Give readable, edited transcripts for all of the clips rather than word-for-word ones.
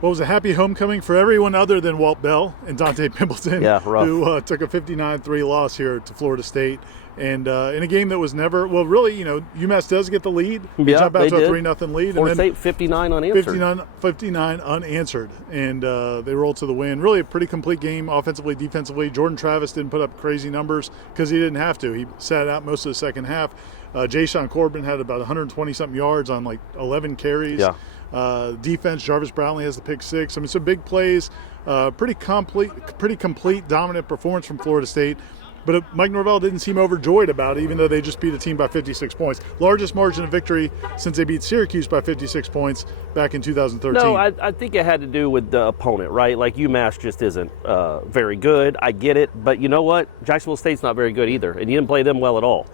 Well, it was a happy homecoming for everyone other than Walt Bell and Dante Pimpleton, who took a 59-3 loss here to Florida State. And in a game that was never, well, really, UMass does get the lead. They jump out to a 3-0 lead. Florida State 59 unanswered. 59 unanswered. And they rolled to the win. Really a pretty complete game offensively, defensively. Jordan Travis didn't put up crazy numbers because he didn't have to. He sat out most of the second half. Jayshon Corbin had about 120-something yards on like 11 carries. Defense, Jarvis Brownlee has the pick six. I mean, some big plays. Pretty complete, dominant performance from Florida State. But Mike Norvell didn't seem overjoyed about it, even though they just beat a team by 56 points. Largest margin of victory since they beat Syracuse by 56 points back in 2013. No, I think it had to do with the opponent, right? Like UMass just isn't very good. I get it. But you know what? Jacksonville State's not very good either. And you didn't play them well at all.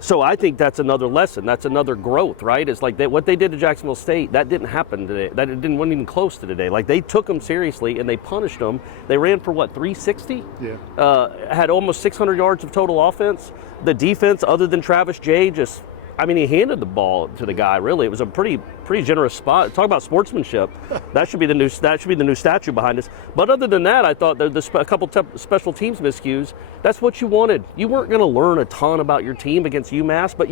So I think that's another lesson. That's another growth, right? It's like what they did to Jacksonville State, that didn't happen today. Wasn't even close to today. Like, they took them seriously and they punished them. They ran for, 360? Yeah. Had almost 600 yards of total offense. The defense, other than Travis Jay, he handed the ball to the guy, really. It was a pretty generous spot. Talk about sportsmanship. That should be the new statue behind us. But other than that, I thought a couple special teams miscues. That's what you wanted. You weren't going to learn a ton about your team against UMass, but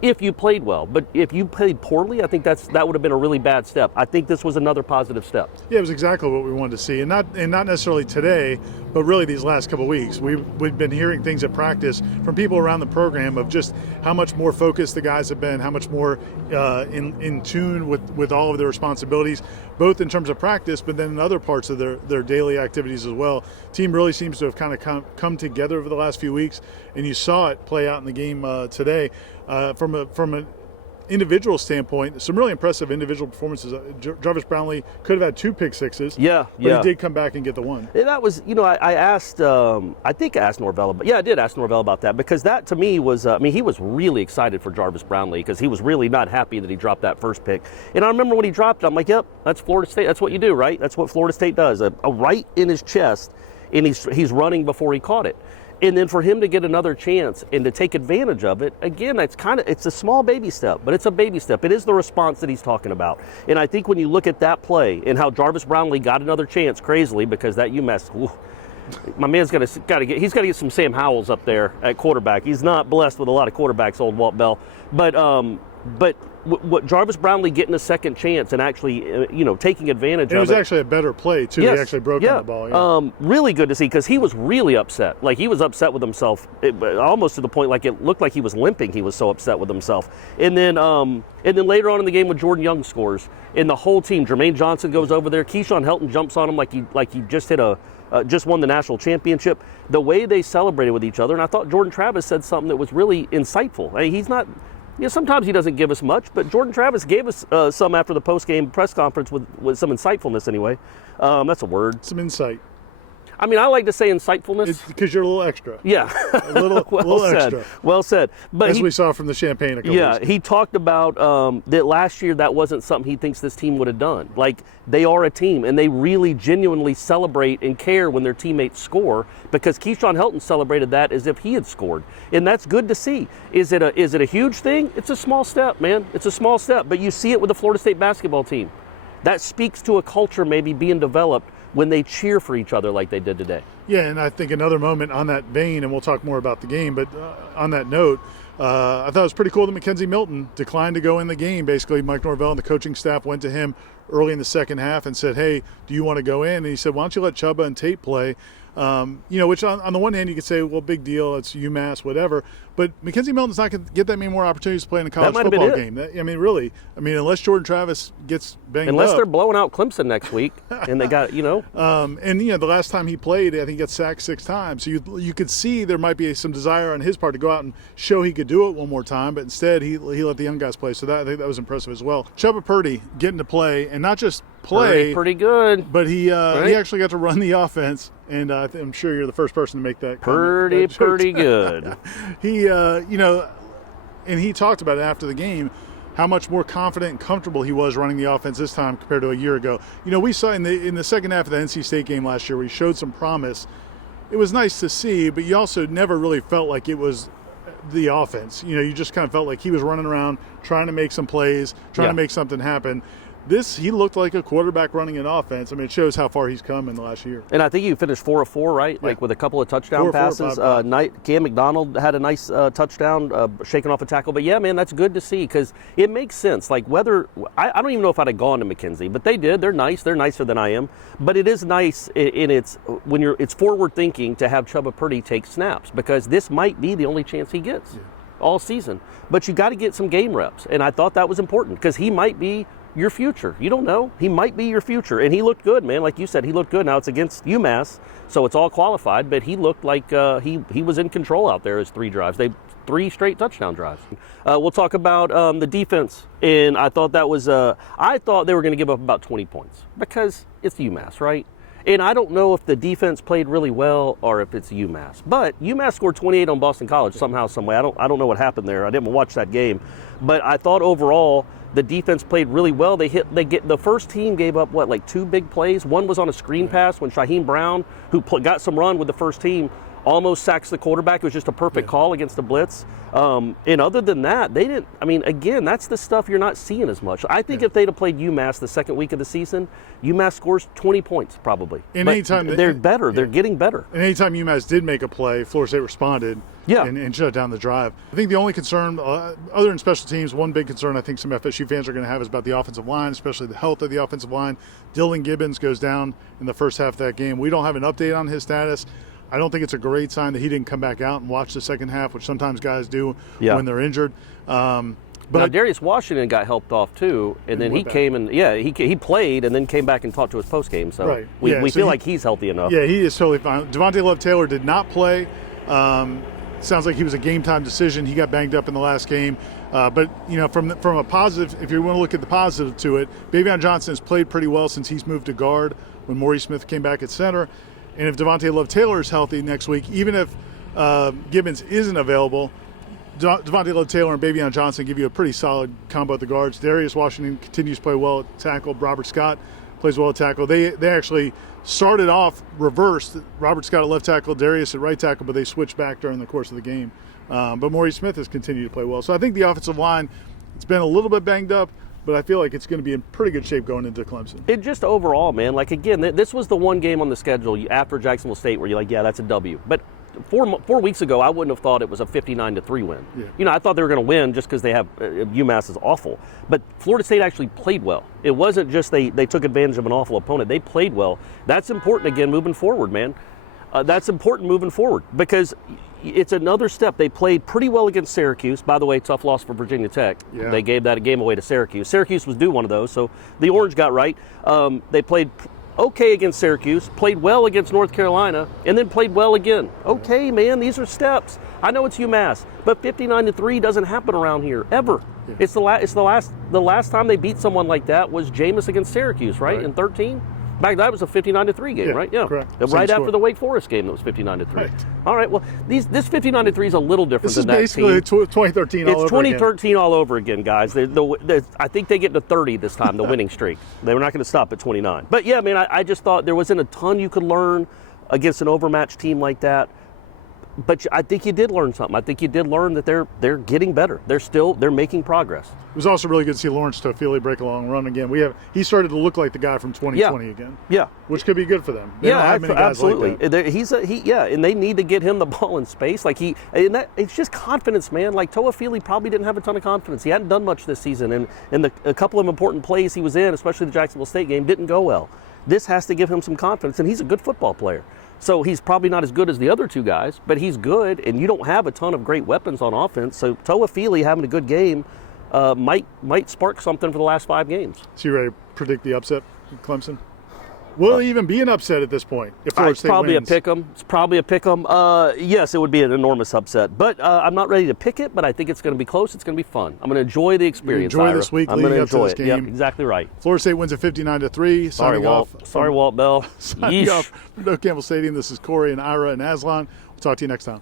if you played well. But if you played poorly, I think that would have been a really bad step. I think this was another positive step. Yeah, it was exactly what we wanted to see, and not necessarily today, but really these last couple of weeks. We've been hearing things at practice from people around the program of just how much more focused the guys have been, how much more in tune with all of their responsibilities, both in terms of practice, but then in other parts of their daily activities as well. Team really seems to have kind of come together over the last few weeks, and you saw it play out in the game today. From an individual standpoint, some really impressive individual performances. Jarvis Brownlee could have had 2 pick sixes. But he did come back and get the one. And that was, I asked, I think I asked Norvell about, I did ask Norvell about that, because that to me was, he was really excited for Jarvis Brownlee, because he was really not happy that he dropped that first pick. And I remember when he dropped it, I'm like, yep, that's Florida State. That's what you do, right? That's what Florida State does. A right in his chest, and he's running before he caught it. And then for him to get another chance and to take advantage of it, again, it's a small baby step, but it's a baby step. It is the response that he's talking about. And I think when you look at that play and how Jarvis Brownlee got another chance crazily, because that UMass, my man's he's got to get some Sam Howells up there at quarterback. He's not blessed with a lot of quarterbacks, old Walt Bell. But what Jarvis Brownlee getting a second chance and actually, taking advantage of it. It was actually a better play, too. Yes, he actually broke on the ball. Yeah. Really good to see, because he was really upset. Like, he was upset with himself, almost to the point like it looked like he was limping. He was so upset with himself. And then later on in the game when Jordan Young scores, and the whole team, Jermaine Johnson goes over there. Keyshawn Helton jumps on him like he just hit just won the national championship. The way they celebrated with each other, and I thought Jordan Travis said something that was really insightful. I mean, he's not... sometimes he doesn't give us much, but Jordan Travis gave us some after the post-game press conference with some insightfulness anyway. That's a word. Some insight. I mean, I like to say insightfulness. It's because you're a little extra. Yeah. A little said. extra. Well said. But as we saw from the Champagne a couple weeks ago. He talked about that last year that wasn't something he thinks this team would have done. Like, they are a team, and they really genuinely celebrate and care when their teammates score, because Keyshawn Helton celebrated that as if he had scored. And that's good to see. Is it a huge thing? It's a small step, man. It's a small step. But you see it with the Florida State basketball team. That speaks to a culture maybe being developed when they cheer for each other like they did today. Yeah, and I think another moment on that vein, and we'll talk more about the game, but on that note, I thought it was pretty cool that Mackenzie Milton declined to go in the game. Basically, Mike Norvell and the coaching staff went to him early in the second half and said, hey, do you want to go in? And he said, why don't you let Chubba and Tate play? Which on the one hand you could say, well, big deal, it's UMass, whatever. But Mackenzie Milton's not going to get that many more opportunities to play in a college football game. Really. Unless Jordan Travis gets banged up. Unless they're blowing out Clemson next week, and they got, the last time he played, I think he got sacked 6 times. So you could see there might be some desire on his part to go out and show he could do it one more time. But instead, he let the young guys play. So I think that was impressive as well. Chubba Purdy getting to play, and not just play. Pretty good. But he actually got to run the offense. And I'm sure you're the first person to make that comment. Pretty good. And he talked about it after the game, how much more confident and comfortable he was running the offense this time compared to a year ago. We saw in the second half of the NC State game last year where he showed some promise. It was nice to see, but you also never really felt like it was the offense. You just kind of felt like he was running around trying to make some plays, trying to make something happen. he looked like a quarterback running an offense. I mean, it shows how far he's come in the last year. And I think he finished 4 of 4, right? Yeah. Like with a couple of touchdown passes. Cam McDonald had a nice touchdown, shaking off a tackle. But yeah, man, that's good to see because it makes sense. Like whether I don't even know if I'd have gone to McKenzie, but they did. They're nice. They're nicer than I am. But it is nice in it's forward thinking to have Chubba Purdy take snaps because this might be the only chance he gets all season. But you got to get some game reps, and I thought that was important because he might be your future. You don't know. He might be your future. And he looked good, man. Like you said, he looked good. Now it's against UMass, so it's all qualified, but he looked like he was in control out there as 3 drives. 3 straight touchdown drives. We'll talk about the defense. And I thought that was, I thought they were going to give up about 20 points because it's UMass, right? And I don't know if the defense played really well or if it's UMass. But UMass scored 28 on Boston College somehow, some way. I don't know what happened there. I didn't watch that game. But I thought overall the defense played really well. The first team gave up, like 2 big plays. One was on a screen pass when Shaheem Brown, who got some run with the first team, almost sacks the quarterback. It was just a perfect call against the blitz. And other than that, they didn't. I mean, again, that's the stuff you're not seeing as much. I think if they'd have played UMass the second week of the season, UMass scores 20 points probably. And anytime they're better, they're getting better. And anytime UMass did make a play, Florida State responded and shut down the drive. I think the only concern, other than special teams, one big concern I think some FSU fans are going to have is about the offensive line, especially the health of the offensive line. Dylan Gibbons goes down in the first half of that game. We don't have an update on his status. I don't think it's a great sign that he didn't come back out and watch the second half, which sometimes guys do when they're injured. But now, Darius Washington got helped off too, and then he came and he played and then came back and talked to his post game. So we feel like he's healthy enough. Yeah, he is totally fine. Devontae Love-Taylor did not play. Sounds like he was a game time decision. He got banged up in the last game. But from a positive, if you want to look at the positive to it, Bavion Johnson has played pretty well since he's moved to guard when Maurice Smith came back at center. And if Devontae Love-Taylor is healthy next week, even if Gibbons isn't available, Devontae Love-Taylor and Bavion Johnson give you a pretty solid combo at the guards. Darius Washington continues to play well at tackle. Robert Scott plays well at tackle. They actually started off reversed. Robert Scott at left tackle, Darius at right tackle, but they switched back during the course of the game. But Maurice Smith has continued to play well. So I think the offensive line, it's been a little bit banged up, but I feel like it's going to be in pretty good shape going into Clemson. It just overall, man, like again, this was the one game on the schedule after Jacksonville State where you're like, yeah, that's a W. But 4 weeks ago, I wouldn't have thought it was a 59-3 win. Yeah. I thought they were going to win just because they have UMass is awful. But Florida State actually played well. It wasn't just they took advantage of an awful opponent. They played well. That's important again moving forward, man. That's important moving forward because it's another step. They played pretty well against Syracuse. By the way, tough loss for Virginia Tech. Yeah. They gave that game away to Syracuse. Syracuse was due one of those, so the Orange got right. They played okay against Syracuse, played well against North Carolina, and then played well again. Okay, man, these are steps. I know it's UMass, but 59-3 doesn't happen around here ever. Yeah. It's the last time they beat someone like that was Jameis against Syracuse, right? In 13. Back that was a 59-3 game, right? Yeah, correct. Right after the Wake Forest game that was 59-3. Right. All right. Well, this 59-3 is a little different than that. This is basically 2013 all over again. It's 2013 all over again, guys. I think they get to 30 this time, the winning streak. They were not going to stop at 29. But yeah, man, I just thought there wasn't a ton you could learn against an overmatched team like that. But I think you did learn something. I think you did learn that they're getting better. They're making progress. It was also really good to see Lawrence Toafili break a long run again. He started to look like the guy from 2020 again. Yeah, which could be good for them. They don't have many guys absolutely. Like that. And they need to get him the ball in space. Like it's just confidence, man. Like Toafili probably didn't have a ton of confidence. He hadn't done much this season, and a couple of important plays he was in, especially the Jacksonville State game, didn't go well. This has to give him some confidence, and he's a good football player. So he's probably not as good as the other two guys, but he's good, and you don't have a ton of great weapons on offense. So Toafili having a good game might spark something for the last 5 games. So you ready to predict the upset in Clemson? Will it even be an upset at this point? If Florida State probably wins? A pick 'em. It's probably a pick 'em. Yes, it would be an enormous upset. But I'm not ready to pick it, but I think it's going to be close. It's going to be fun. I'm going to enjoy the experience. Enjoy this week I'm going to enjoy enjoy it. Yep, exactly right. Florida State wins at 59-3. Sorry, Walt. Sorry, Walt Bell. Signing off from No Campbell Stadium. This is Corey and Ira and Aslan. We'll talk to you next time.